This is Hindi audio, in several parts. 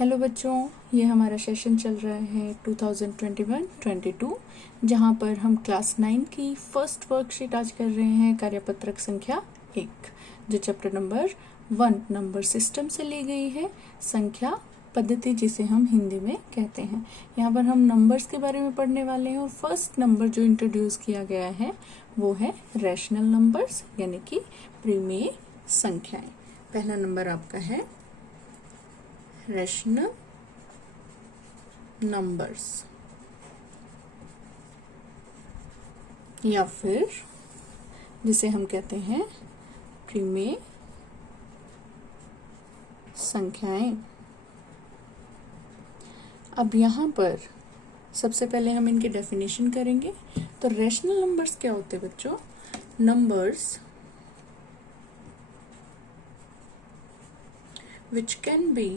हेलो बच्चों, ये हमारा सेशन चल रहा है 2021-22 जहाँ पर हम क्लास 9 की फर्स्ट वर्कशीट आज कर रहे हैं कार्यपत्रक संख्या 1 जो चैप्टर नंबर 1 नंबर सिस्टम से ली गई है, संख्या पद्धति जिसे हम हिंदी में कहते हैं। यहाँ पर हम नंबर्स के बारे में पढ़ने वाले हैं और फर्स्ट नंबर जो इंट्रोड्यूस किया गया है वो है रैशनल नंबर्स यानी कि परिमेय संख्याएं। पहला नंबर आपका है रैशनल नंबर्स या फिर जिसे हम कहते हैं परिमेय संख्याएं। अब यहाँ पर सबसे पहले हम इनकी डेफिनेशन करेंगे। तो रैशनल नंबर्स क्या होते हैं बच्चों? Numbers which can be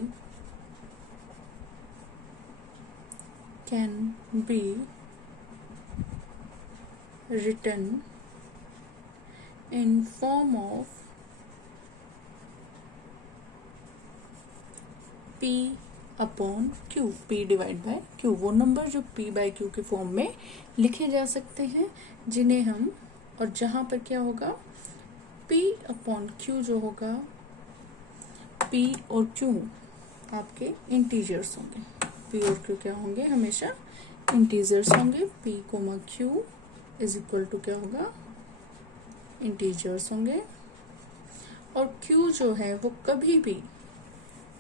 written in form of P upon Q, P divide by Q। वो नंबर जो P बाय Q के फॉर्म में लिखे जा सकते हैं जिन्हें हम, और जहां पर क्या होगा, P अपॉन Q जो होगा, P और Q आपके इंटीजर्स होंगे। P और Q क्या होंगे? हमेशा इंटीजर्स होंगे। P comma Q is equal to क्या होगा? इंटीजर्स होंगे। और Q जो है वो कभी भी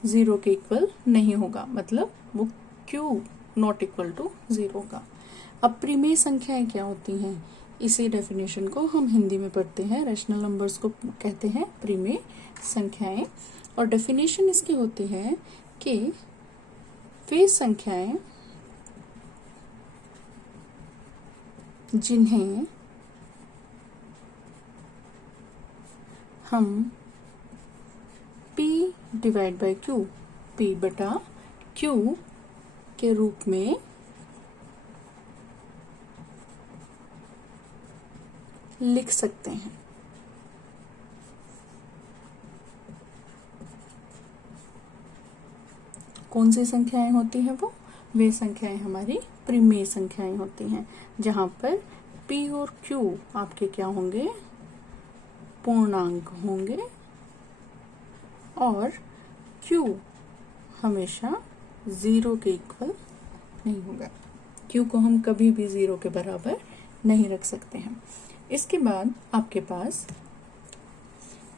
0 के इक्वल नहीं होगा, मतलब वो Q नॉट इक्वल टू 0 होगा। अब परिमेय संख्याएं क्या होती हैं? इसी डेफिनेशन को हम हिंदी में पढ़ते हैं। रैशनल नंबर्स को कहते हैं परिमेय संख्याएं। और डेफिनेशन इसकी होती है कि वे संख्याएं जिन्हें हम P divide by Q, P बटा Q के रूप में लिख सकते हैं। कौन सी संख्याएं होती हैं वो? वे संख्याएं हमारी परिमेय संख्याएं होती हैं जहां पर P और Q आपके क्या होंगे? पूर्णांक होंगे और Q हमेशा 0 के इक्वल नहीं होगा। Q को हम कभी भी 0 के बराबर नहीं रख सकते हैं। इसके बाद आपके पास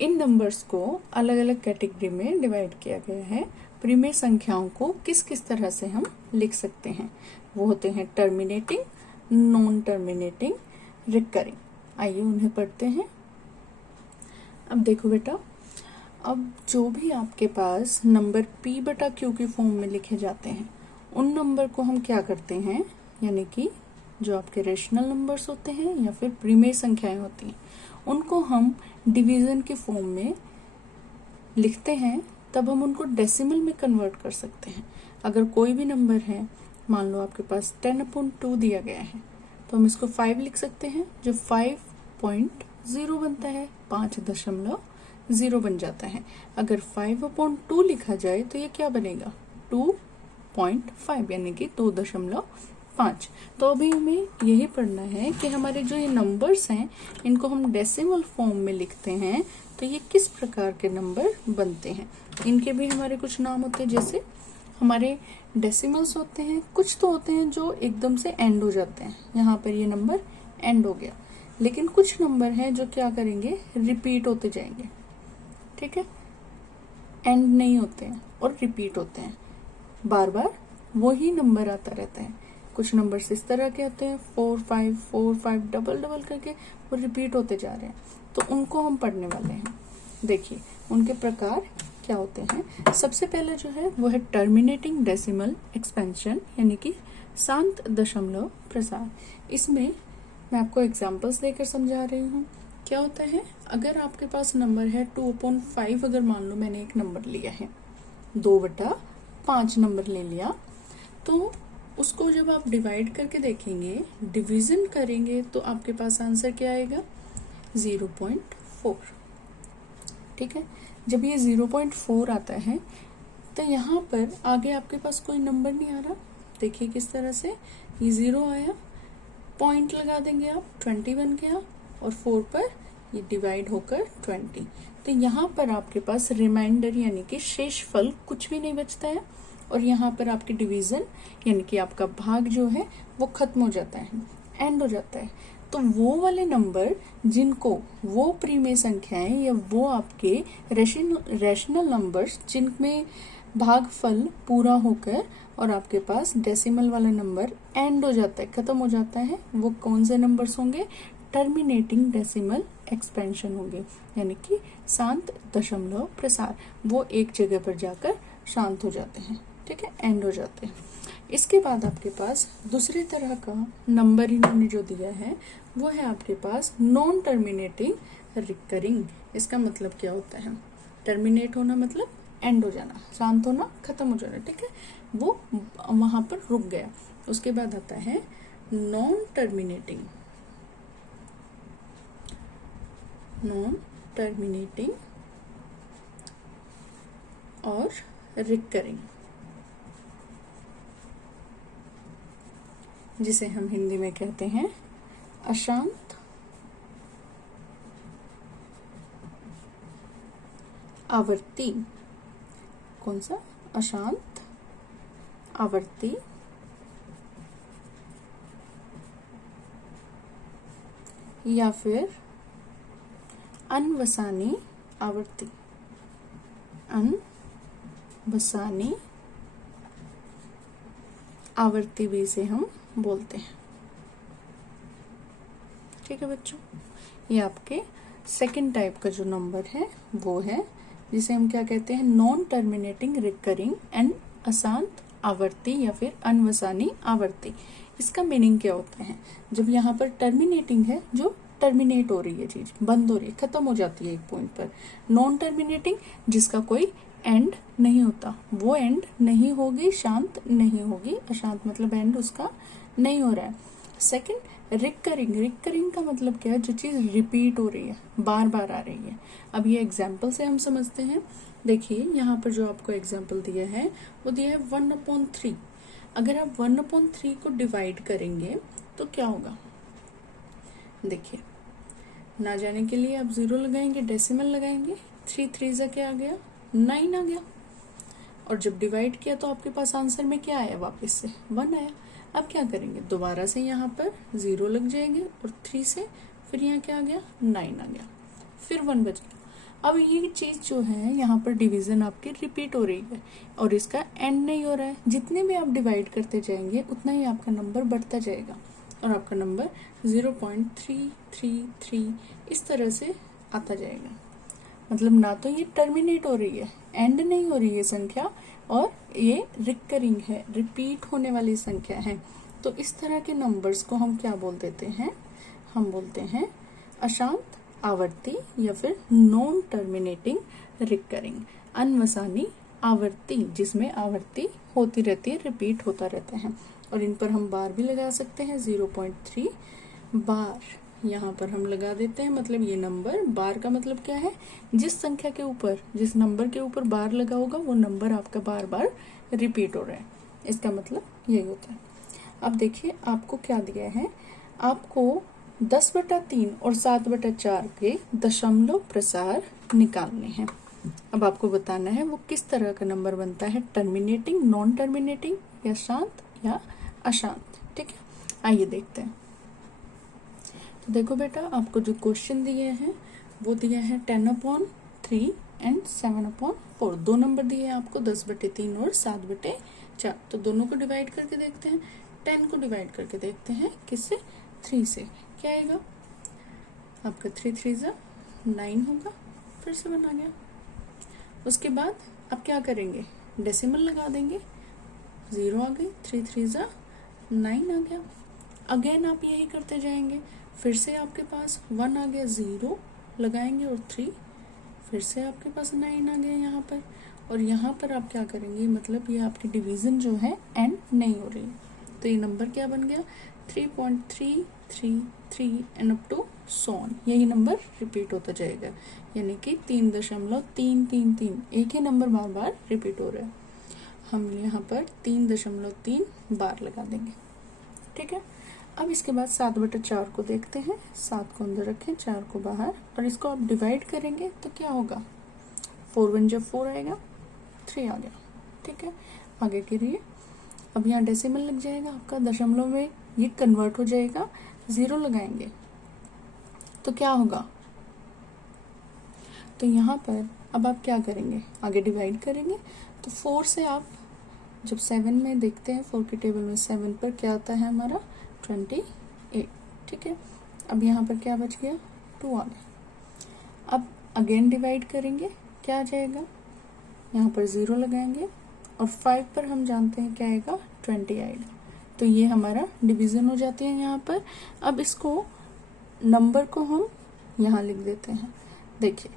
इन नंबर्स को अलग अलग कैटेगरी में डिवाइड किया गया है। परिमेय संख्याओं को किस किस तरह से हम लिख सकते हैं? वो होते हैं टर्मिनेटिंग, नॉन टर्मिनेटिंग, रिकरिंग। आइए उन्हें पढ़ते हैं। अब देखो बेटा, अब जो भी आपके पास नंबर P बटा Q के फॉर्म में लिखे जाते हैं उन नंबर को हम क्या करते हैं, यानी कि जो आपके रैशनल नंबर्स होते हैं या फिर परिमेय संख्याएं होती हैं उनको हम डिवीजन के फॉर्म में लिखते हैं। तब हम उनको डेसिमल में कन्वर्ट कर सकते हैं। अगर कोई भी नंबर है, मान लो आपके पास 10/2 दिया गया है तो हम इसको 5 लिख सकते हैं जो 5.0 बनता है, 5.0 बन जाता है। अगर 5/2 लिखा जाए तो ये क्या बनेगा? 2.5 यानी कि 2.5। तो अभी हमें यही पढ़ना है कि हमारे जो ये नंबर्स हैं इनको हम डेसिमल फॉर्म में लिखते हैं तो ये किस प्रकार के नंबर बनते हैं। इनके भी हमारे कुछ नाम होते हैं, जैसे हमारे डेसिमल्स होते हैं, कुछ तो होते हैं जो एकदम से एंड हो जाते हैं। यहाँ पर ये नंबर एंड हो गया, लेकिन कुछ नंबर हैं जो क्या करेंगे? रिपीट होते जाएंगे। ठीक है, एंड नहीं होते हैं और रिपीट होते हैं, बार बार वही नंबर आता रहता है। कुछ नंबर्स इस तरह के होते हैं 4 5 4 5 डबल डबल करके वो रिपीट होते जा रहे हैं, तो उनको हम पढ़ने वाले हैं। देखिए उनके प्रकार क्या होते हैं। सबसे पहले जो है वो है टर्मिनेटिंग डेसिमल एक्सपेंशन यानी कि शांत दशमलव प्रसार। इसमें मैं आपको एग्जांपल्स देकर समझा रही हूँ। क्या होता है, अगर आपके पास नंबर है 2/5, अगर मान लो मैंने एक नंबर लिया है 2/5 नंबर ले लिया, तो उसको जब आप डिवाइड करके देखेंगे, डिवीजन करेंगे, तो आपके पास आंसर क्या आएगा? 0.4। ठीक है, जब ये 0.4 आता है तो यहाँ पर आगे आपके पास कोई नंबर नहीं आ रहा। देखिए किस तरह से, ये 0 आया, पॉइंट लगा देंगे आप, 20 बन गया, और 4 पर ये डिवाइड होकर 20। तो यहाँ पर आपके पास रिमाइंडर यानी कि शेष फल कुछ भी नहीं बचता है, और यहाँ पर आपकी डिवीजन यानी कि आपका भाग जो है वो खत्म हो जाता है, एंड हो जाता है। तो वो वाले नंबर जिनको, वो प्रीमेय संख्याएं या वो आपके रेशनल नंबर्स जिनमें भागफल पूरा होकर और आपके पास डेसिमल वाला नंबर एंड हो जाता है, खत्म हो जाता है, वो कौन से नंबर्स होंगे? टर्मिनेटिंग डेसिमल एक्सपेंशन होंगे, यानी कि शांत दशमलव प्रसार। वो एक जगह पर जाकर शांत हो जाते हैं, ठीक है, एंड हो जाते हैं। इसके बाद आपके पास दूसरी तरह का नंबर इन्होंने जो दिया है वो है आपके पास नॉन टर्मिनेटिंग रिकरिंग। इसका मतलब क्या होता है? टर्मिनेट होना मतलब एंड हो जाना, शांत होना, खत्म हो जाना, ठीक है, वो वहां पर रुक गया। उसके बाद आता है नॉन टर्मिनेटिंग और रिकरिंग, जिसे हम हिंदी में कहते हैं अशांत आवर्ती। कौन सा? अशांत आवर्ती या फिर अनवसानी आवर्ती। अनवसानी आवर्ती भी इसे हम बोलते हैं, ठीक है बच्चों। ये आपके सेकंड टाइप का जो नंबर है वो है जिसे हम क्या कहते हैं? नॉन टर्मिनेटिंग रिकरिंग एंड अशांत आवर्ती या फिर अनवसानी आवर्ती। इसका मीनिंग क्या होता है? जब यहाँ पर टर्मिनेटिंग है, जो टर्मिनेट हो रही है चीज, बंद हो रही है, खत्म हो जाती है एक पॉइंट पर। नॉन टर्मिनेटिंग जिसका कोई एंड नहीं होता, वो एंड नहीं होगी, शांत नहीं होगी। अशांत मतलब एंड उसका नहीं हो रहा है। सेकंड रिकरिंग का मतलब क्या है? जो चीज रिपीट हो रही है, बार बार आ रही है। अब ये एग्जाम्पल से हम समझते हैं। देखिए यहाँ पर जो आपको एग्जाम्पल दिया है वो दिया है 1/3। अगर आप 1/3 को डिवाइड करेंगे तो क्या होगा? देखिए, ना जाने के लिए आप 0 लगाएंगे, डेसिमल लगाएंगे, 3 3 क्या आ गया? 9 आ गया। और जब डिवाइड किया तो आपके पास आंसर में क्या आया? वापस से 1 आया। अब क्या करेंगे? दोबारा से यहाँ पर 0 लग जाएंगे और 3 से फिर यहाँ क्या आ गया? 9 आ गया, फिर 1 बच गया। अब ये चीज जो है यहाँ पर डिवीजन आपकी रिपीट हो रही है और इसका एंड नहीं हो रहा है। जितने भी आप डिवाइड करते जाएंगे उतना ही आपका नंबर बढ़ता जाएगा और आपका नंबर 0.333 इस तरह से आता जाएगा। मतलब ना तो ये टर्मिनेट हो रही है, एंड नहीं हो रही है संख्या, और ये रिकरिंग है, रिपीट होने वाली संख्या है। तो इस तरह के नंबर्स को हम क्या बोल देते हैं? हम बोलते हैं अशांत आवर्ती या फिर नॉन टर्मिनेटिंग रिकरिंग, अनवसानी आवर्ती, जिसमें आवर्ती होती रहती है, रिपीट होता रहता है। और इन पर हम बार भी लगा सकते हैं, 0.3 बार यहाँ पर हम लगा देते हैं। मतलब ये नंबर, बार का मतलब क्या है? जिस संख्या के ऊपर, जिस नंबर के ऊपर बार लगा होगा वो नंबर आपका बार बार रिपीट हो रहा है, इसका मतलब यही होता है। अब देखिए आपको क्या दिया है, आपको 10/3 और 7/4 के दशमलव प्रसार निकालने हैं। अब आपको बताना है वो किस तरह का नंबर बनता है, टर्मिनेटिंग, नॉन टर्मिनेटिंग, या शांत या अशांत। ठीक है, आइए देखते हैं। तो देखो बेटा, आपको जो क्वेश्चन दिए हैं वो दिया है 10/3 एंड 7/4। दो नंबर दिए हैं आपको, 10/3 और 7/4। तो दोनों को डिवाइड करके देखते हैं। 10 को डिवाइड करके देखते हैं किससे? 3 से। क्या आएगा आपका? 3 3 9 होगा, फिर से बना गया। उसके बाद अब क्या करेंगे? डेसिमल लगा देंगे, 0 आ गई, 3 3 9 आ गया। अगेन आप यही करते जाएंगे, फिर से आपके पास 1 आ गया, 0 लगाएंगे और 3, फिर से आपके पास 9 आ गया यहाँ पर। और यहाँ पर आप क्या करेंगे? मतलब ये आपकी डिवीजन जो है एंड नहीं हो रही, तो ये नंबर क्या बन गया? 3.333 एंड अप टू सोन। यही नंबर रिपीट होता जाएगा, यानी कि 3.333, एक ही नंबर बार बार रिपीट हो रहा है। हम यहाँ पर 3.3 बार लगा देंगे। ठीक है, अब इसके बाद 7/4 को देखते हैं। 7 को अंदर रखें, 4 को बाहर, और इसको आप डिवाइड करेंगे तो क्या होगा, 4 1 जब 4 आएगा, 3 आ गया। ठीक है, आगे गिरिए। अब यहाँ डेसिमल लग जाएगा आपका, दशमलव में ये कन्वर्ट हो जाएगा, 0 लगाएंगे तो क्या होगा, तो यहाँ पर अब आप क्या करेंगे, आगे डिवाइड करेंगे। तो 4 से आप जब 7 में देखते हैं, 4 की टेबल में 7 पर क्या आता है हमारा 28। ठीक है, अब यहाँ पर क्या बच गया, 2 आ गया। अब अगेन डिवाइड करेंगे, क्या आ जाएगा, यहाँ पर 0 लगाएंगे, और 5 पर हम जानते हैं क्या आएगा, 20 आएगा। तो ये हमारा डिवीजन हो जाती है यहाँ पर। अब इसको नंबर को हम यहाँ लिख देते हैं। देखिए,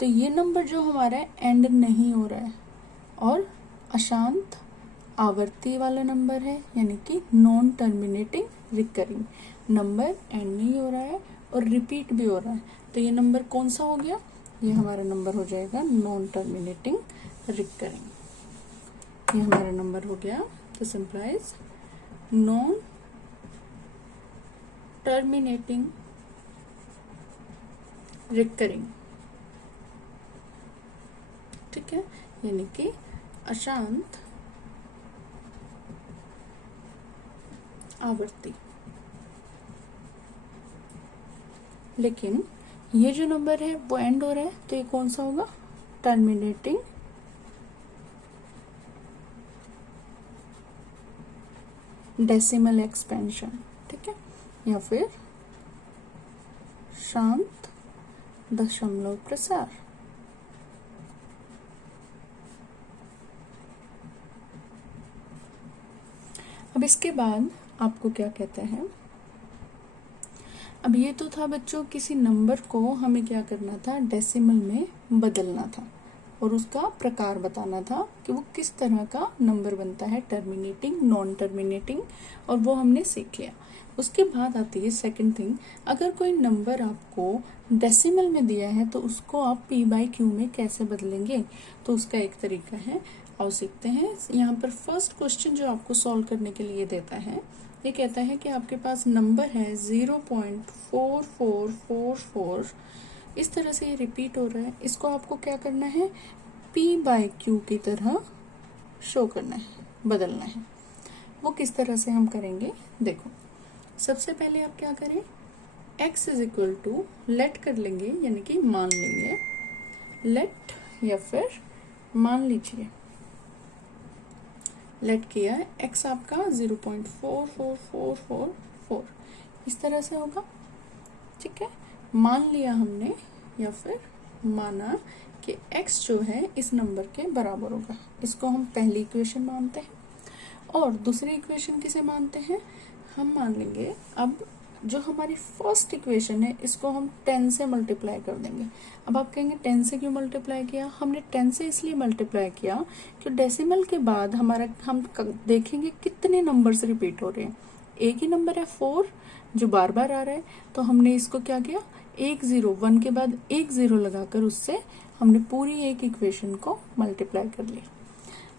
तो ये नंबर जो हमारा एंड नहीं हो रहा है और अशांत आवर्ती वाला नंबर है, यानी कि non terminating recurring number, and नहीं हो रहा है और रिपीट भी हो रहा है, तो ये नंबर कौन सा हो गया, ये हमारा नंबर हो जाएगा नॉन टर्मिनेटिंग रिकरिंग। ये हमारा नंबर हो गया, तो सिंप्लाइज नॉन टर्मिनेटिंग रिकरिंग। ठीक है, यानी कि अशांत आवर्ती। लेकिन ये जो नंबर है वो एंड हो रहा है, तो ये कौन सा होगा, टर्मिनेटिंग डेसिमल एक्सपेंशन। ठीक है, या फिर शांत दशमलव प्रसार। अब इसके बाद आपको क्या कहता है, अब ये तो था बच्चों, किसी नंबर को हमें क्या करना था, डेसिमल में बदलना था और उसका प्रकार बताना था कि वो किस तरह का नंबर बनता है, टर्मिनेटिंग, नॉन टर्मिनेटिंग, और वो हमने सीख लिया। उसके बाद आती है सेकंड थिंग, अगर कोई नंबर आपको डेसिमल में दिया है तो उसको आप p/q में कैसे बदलेंगे, तो उसका एक तरीका है, आओ सीखते हैं। यहाँ पर फर्स्ट क्वेश्चन जो आपको सॉल्व करने के लिए देता है, ये कहता है कि आपके पास नंबर है 0.4444, इस तरह से ये रिपीट हो रहा है, इसको आपको क्या करना है, p/q की तरह शो करना है, बदलना है। वो किस तरह से हम करेंगे, देखो, सबसे पहले आप क्या करें, x is equal to let कर लेंगे, यानी कि मान लेंगे, लेट या फिर मान लीजिए, लेट किया है, x आपका 0.4444, इस तरह से होगा। ठीक है, मान लिया हमने या फिर माना कि x जो है इस नंबर के बराबर होगा, इसको हम पहली इक्वेशन मानते हैं। और दूसरी इक्वेशन किसे मानते हैं, हम मान लेंगे, अब जो हमारी फर्स्ट इक्वेशन है इसको हम 10 से मल्टीप्लाई कर देंगे। अब आप कहेंगे 10 से क्यों मल्टीप्लाई किया, हमने 10 से इसलिए मल्टीप्लाई किया कि डेसिमल के बाद हमारा हम देखेंगे कितने नंबर्स रिपीट हो रहे हैं। एक ही नंबर है 4 जो बार बार आ रहा है, तो हमने इसको क्या किया, 1 के बाद 1 0 लगाकर उससे हमने पूरी एक इक्वेशन को मल्टीप्लाई कर लिया।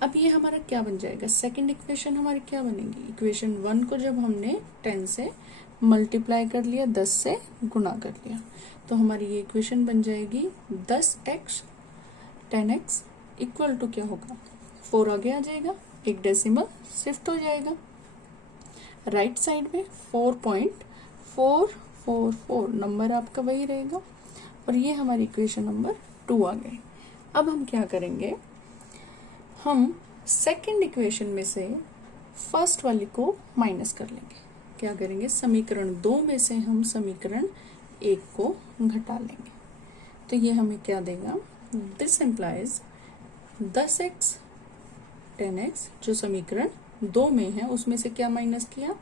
अब ये हमारा क्या बन जाएगा, सेकंड इक्वेशन हमारी क्या बनेगी, इक्वेशन 1 को जब हमने 10 से मल्टीप्लाई कर लिया, 10 से गुणा कर लिया, तो हमारी ये इक्वेशन बन जाएगी 10x 10x इक्वल टू क्या होगा, 4 आगे आ जाएगा, एक डेसिमल शिफ्ट हो जाएगा राइट साइड में, 4.444 नंबर आपका वही रहेगा, और ये हमारी इक्वेशन नंबर 2 आ गई। अब हम क्या करेंगे, हम सेकंड इक्वेशन में से फर्स्ट वाली को माइनस कर लेंगे। क्या करेंगे, समीकरण 2 में से हम समीकरण 1 को घटा लेंगे, तो ये हमें क्या देगा, दिस इम्प्लाइज 10x 10x जो समीकरण 2 में है उसमें से क्या माइनस किया,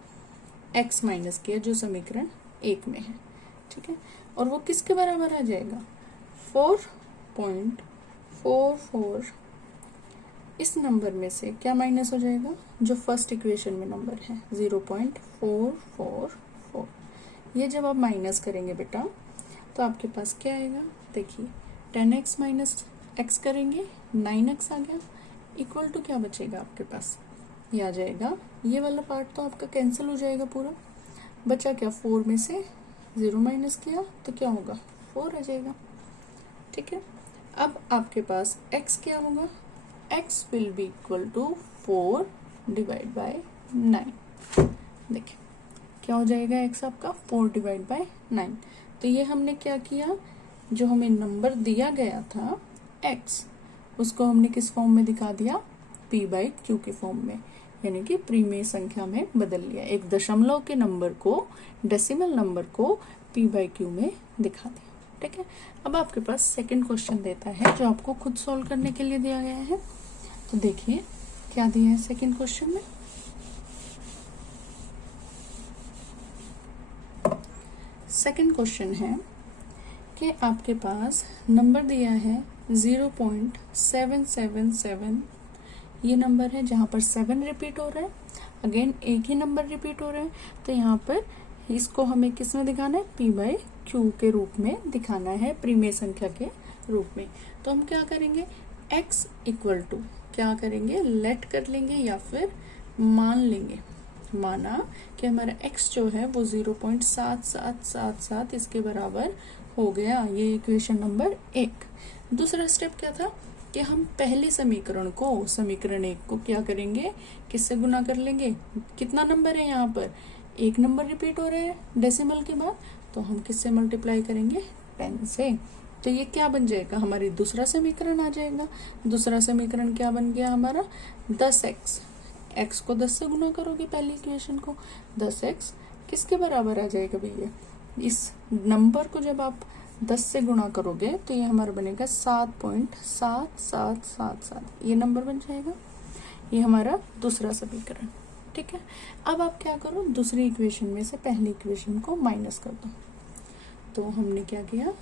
x माइनस किया जो समीकरण 1 में है। ठीक है, और वो किसके बराबर आ जाएगा, 4.44, इस नंबर में से क्या माइनस हो जाएगा, जो फर्स्ट इक्वेशन में नंबर है 0.444, ये जब आप माइनस करेंगे बेटा तो आपके पास क्या आएगा, देखिए 10x माइनस x करेंगे 9x आ गया, इक्वल टू क्या बचेगा आपके पास, ये आ जाएगा, ये वाला पार्ट तो आपका कैंसिल हो जाएगा पूरा, बचा क्या, 4 में से 0 माइनस किया तो क्या होगा, 4 आ जाएगा। ठीक है, अब आपके पास x क्या होगा, x will be equal to 4 divide by 9। देखिए क्या हो जाएगा, x आपका 4 डिवाइड बाय 9। तो ये हमने क्या किया, जो हमें नंबर दिया गया था x, उसको हमने किस फॉर्म में दिखा दिया, p बाई q के फॉर्म में, यानी कि प्रीमेय संख्या में बदल लिया। एक दशमलव के नंबर को, डेसिमल नंबर को p बाई q में दिखा दिया। ठीक है, अब आपके पास सेकंड क्वेश्चन देता है जो आपको खुद सॉल्व करने के लिए दिया गया है। तो देखिए क्या दिया है सेकंड क्वेश्चन में। सेकंड क्वेश्चन है कि आपके पास नंबर दिया है 0.777, ये नंबर है जहाँ पर 7 रिपीट हो रहा है, अगेन एक ही नंबर रिपीट हो रहा है। तो यहाँ पर इसको हमें किस में दिखाना है, p बाई q के रूप में दिखाना है, प्रीमेय संख्या के रूप में। तो हम क्या करेंगे, x इक्वल टू क्या करेंगे, लेट कर लेंगे या फिर मान लेंगे, माना कि हमारा x जो है वो 0.7777 इसके बराबर हो गया। ये इक्वेशन नंबर 1। दूसरा स्टेप क्या था कि हम पहले समीकरण को, समीकरण 1 को क्या करेंगे, किससे गुना कर लेंगे, कितना नंबर है यहाँ पर, एक नंबर रिपीट हो रहा है डेसिमल के बाद, तो हम किससे मल्टीप्लाई करेंगे, 10 से। तो ये क्या बन जाएगा, हमारी दूसरा समीकरण आ जाएगा। दूसरा समीकरण क्या बन गया हमारा, 10x, x को 10 से गुना करोगे पहली इक्वेशन को, 10x किसके बराबर आ जाएगा भैया, इस नंबर को जब आप 10 से गुणा करोगे तो ये हमारा बनेगा 7.7777, ये नंबर बन जाएगा। ये हमारा दूसरा समीकरण। ठीक है, अब आप क्या करो, दूसरी इक्वेशन में से पहली इक्वेशन को माइनस कर दो। तो हमने क्या किया,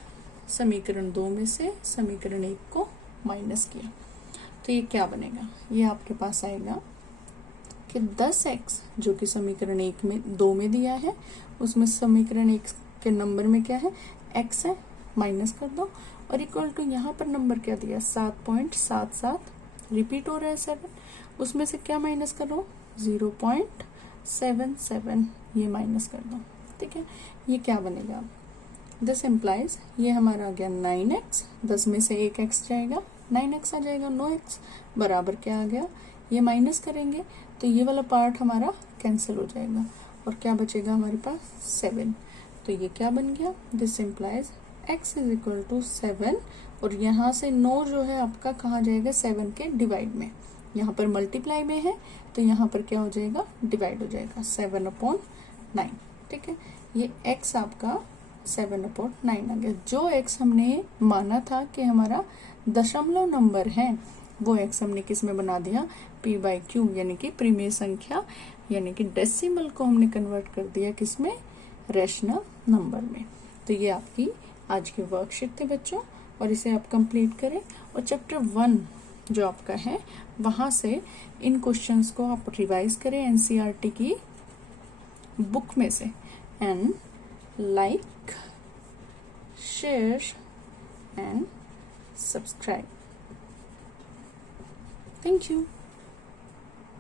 समीकरण 2 में से समीकरण 1 को माइनस किया। तो ये क्या बनेगा, ये आपके पास आएगा कि 10x जो कि समीकरण 1 में 2 में दिया है, उसमें समीकरण 1 के नंबर में क्या है, x है, माइनस कर दो, और इक्वल टू यहाँ पर नंबर क्या दिया, 7.77 रिपीट हो रहा है 7, उसमें से क्या माइनस करो, 0.77 ये माइनस कर दो। ठीक है, ये क्या बनेगा, दिस इम्प्लाइज, ये हमारा आ गया 9x, 10 में से एक x जाएगा, 9x आ जाएगा, 9x बराबर क्या आ गया, ये माइनस करेंगे तो ये वाला पार्ट हमारा कैंसिल हो जाएगा और क्या बचेगा हमारे पास, 7। तो ये क्या बन गया, this implies x is equal to 7, और यहाँ से 9 जो है आपका कहाँ जाएगा, 7 के डिवाइड में, यहाँ पर मल्टीप्लाई में है तो यहाँ पर क्या हो जाएगा, डिवाइड हो जाएगा, 7/9। ठीक है, ये x आपका 7/9 आ गया। जो x हमने माना था कि हमारा दशमलव नंबर है, वो x हमने किस में बना दिया, p बाई q, यानी कि प्रीमेय संख्या, यानी कि डेसिमल को हमने कन्वर्ट कर दिया किस में, रैशनल नंबर में। तो ये आपकी आज की वर्कशीट थी बच्चों, और इसे आप कंप्लीट करें, और चैप्टर 1 जो आपका है वहाँ से इन क्वेश्चंस को आप रिवाइज करें एनसीईआरटी की बुक में से, and like, share and subscribe. Thank you.